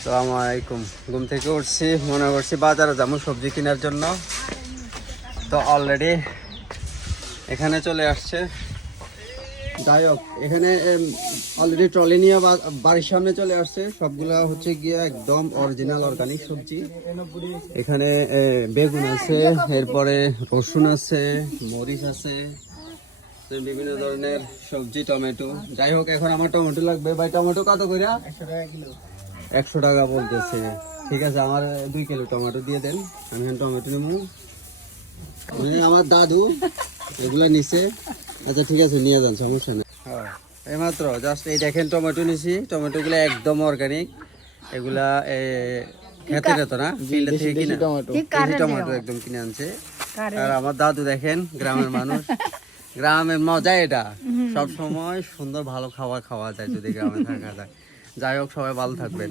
আসসালামু আলাইকুম। ঘুম থেকে উঠছি, মনে করছি বাজারে যাবো সবজি কেনার জন্য। তো অলরেডি এখানে চলে আসছে। যাই হোক, এখানে অলরেডি ট্রলি নিয়ে বাড়ির সামনে চলে আসছে। সবগুলা হচ্ছে গিয়ে একদম অরিজিনাল অর্গানিক সবজি। এখানে বেগুন আছে, এরপরে রসুন আছে, মরিচ আছে, বিভিন্ন ধরনের সবজি, টমেটো। যাই হোক, এখন আমার টমেটো লাগবে। ভাই, টমেটো কত করে? 100 টাকা বলতেছে। ঠিক আছে, আমার 2 কিলো টমেটো দিয়ে দেন। আমি এখন টমেটো নেবো। আমার দাদু এগুলা নিছে। আচ্ছা ঠিক আছে, নিয়ে যান, সমস্যা নেই। এইমাত্র জাস্ট এই দেখেন টমেটো নিছি। টমেটোগুলো একদম অর্গানিক। এগুলা খেতে যেত না, ফিল্ড থেকে কিনে টমেটো একদম কিনে আনছে। আর আমার দাদু দেখেন, গ্রামের মানুষ, গ্রামের মজা এটা। সব সময় সুন্দর ভালো খাবার খাওয়া যায় যদি গ্রামে থাকা যায়। যাই হোক, সবাই ভালো থাকবেন।